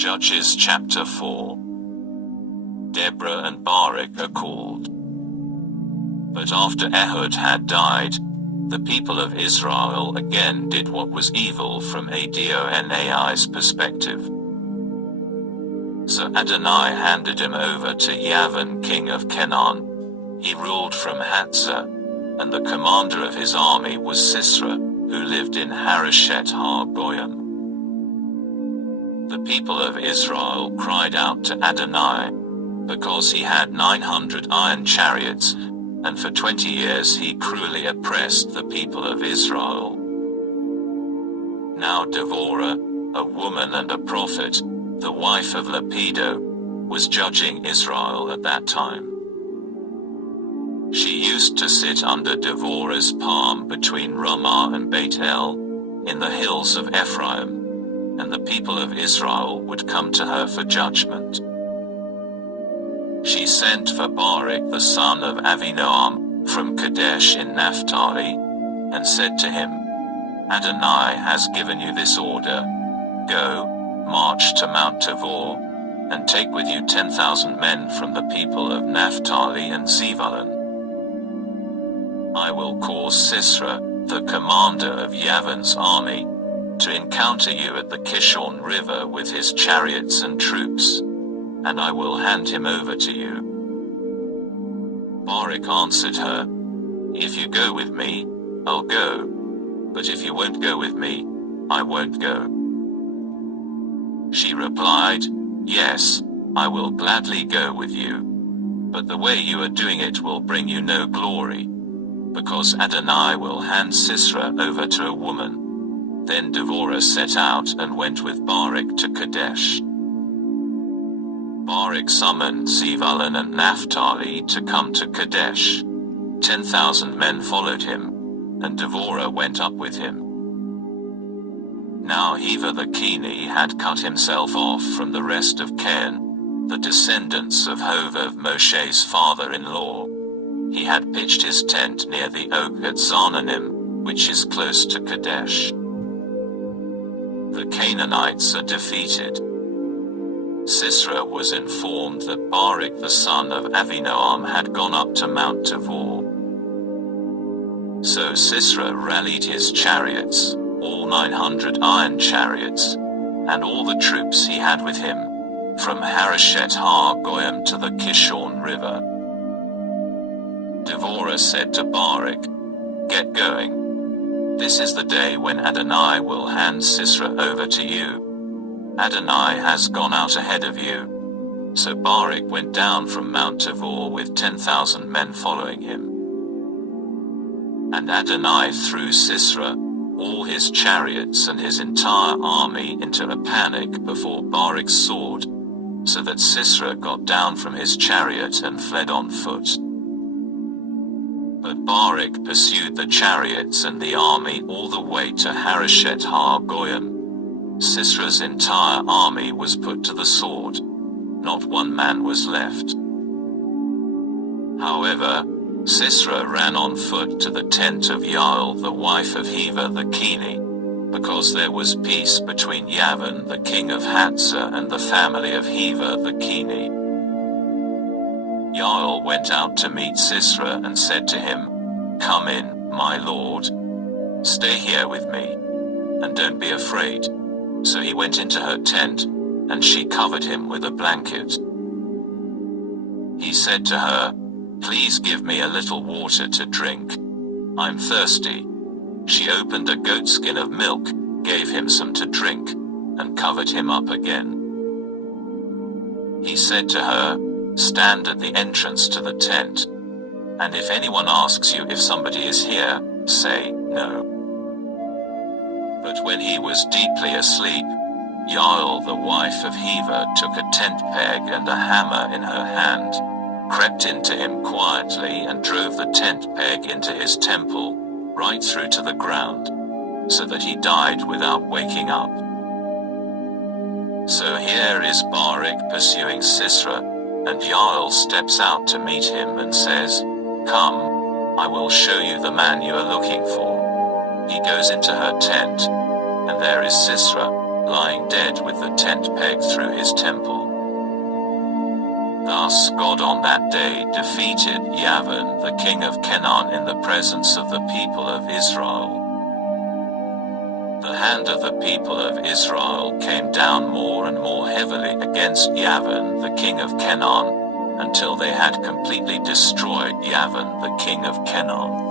Judges chapter 4. Deborah and Barak are called. But after Ehud had died, the people of Israel again did what was evil from Adonai's perspective. So Adonai handed him over to Yavin, king of Canaan. He ruled from Hatzor, and the commander of his army was Sisera, who lived in Hareshet Har-Goyim. The people of Israel cried out to Adonai, because he had 900 iron chariots, and for 20 years he cruelly oppressed the people of Israel. Now Deborah, a woman and a prophet, the wife of Lapido, was judging Israel at that time. She used to sit under Deborah's palm between Ramah and Beit El, in the hills of Ephraim, and the people of Israel would come to her for judgment. She sent for Barak the son of Avinoam, from Kadesh in Naphtali, and said to him, Adonai has given you this order: go, march to Mount Tabor, and take with you 10,000 men from the people of Naphtali and Zebulun. I will cause Sisera, the commander of Yavin's army, to encounter you at the Kishon River with his chariots and troops, and I will hand him over to you. Barak answered her, If you go with me, I'll go, but if you won't go with me, I won't go. She replied, Yes, I will gladly go with you, but the way you are doing it will bring you no glory, because Adonai will hand Sisera over to a woman. Then Deborah set out and went with Barak to Kadesh. Barak summoned Zebulun and Naphtali to come to Kadesh. 10,000 men followed him, and Deborah went up with him. Now Hever the Keni had cut himself off from the rest of Ken, the descendants of Hovav, Moshe's father-in-law. He had pitched his tent near the oak at Zaananim, which is close to Kadesh. The Canaanites are defeated. Sisera was informed that Barak the son of Avinoam had gone up to Mount Tabor. So Sisera rallied his chariots, all 900 iron chariots, and all the troops he had with him, from Hareshet Har-Goyim to the Kishon River. Deborah said to Barak, Get going. This is the day when Adonai will hand Sisera over to you. Adonai has gone out ahead of you. So Barak went down from Mount Tabor with 10,000 men following him. And Adonai threw Sisera, all his chariots and his entire army into a panic before Barak's sword, so that Sisera got down from his chariot and fled on foot. But Barak pursued the chariots and the army all the way to Hareshet Har-Goyim. Sisera's entire army was put to the sword. Not one man was left. However, Sisera ran on foot to the tent of Yael, the wife of Hever the Keni, because there was peace between Yavin, the king of Hatzor, and the family of Hever the Keni. Yael went out to meet Sisera and said to him, Come in, my lord. Stay here with me, and don't be afraid. So he went into her tent, and she covered him with a blanket. He said to her, Please give me a little water to drink. I'm thirsty. She opened a goatskin of milk, gave him some to drink, and covered him up again. He said to her, Stand at the entrance to the tent, and if anyone asks you if somebody is here, say, No. But when he was deeply asleep, Yael, the wife of Hever, took a tent peg and a hammer in her hand, crept into him quietly and drove the tent peg into his temple, right through to the ground, so that he died without waking up. So here is Barak pursuing Sisera, and Yael steps out to meet him and says, Come, I will show you the man you are looking for. He goes into her tent, and there is Sisera, lying dead with the tent peg through his temple. Thus God on that day defeated Yavin, the king of Canaan, in the presence of the people of Israel. The hand of the people of Israel came down more and more heavily against Yavin, the king of Canaan, until they had completely destroyed Yavin, the king of Canaan.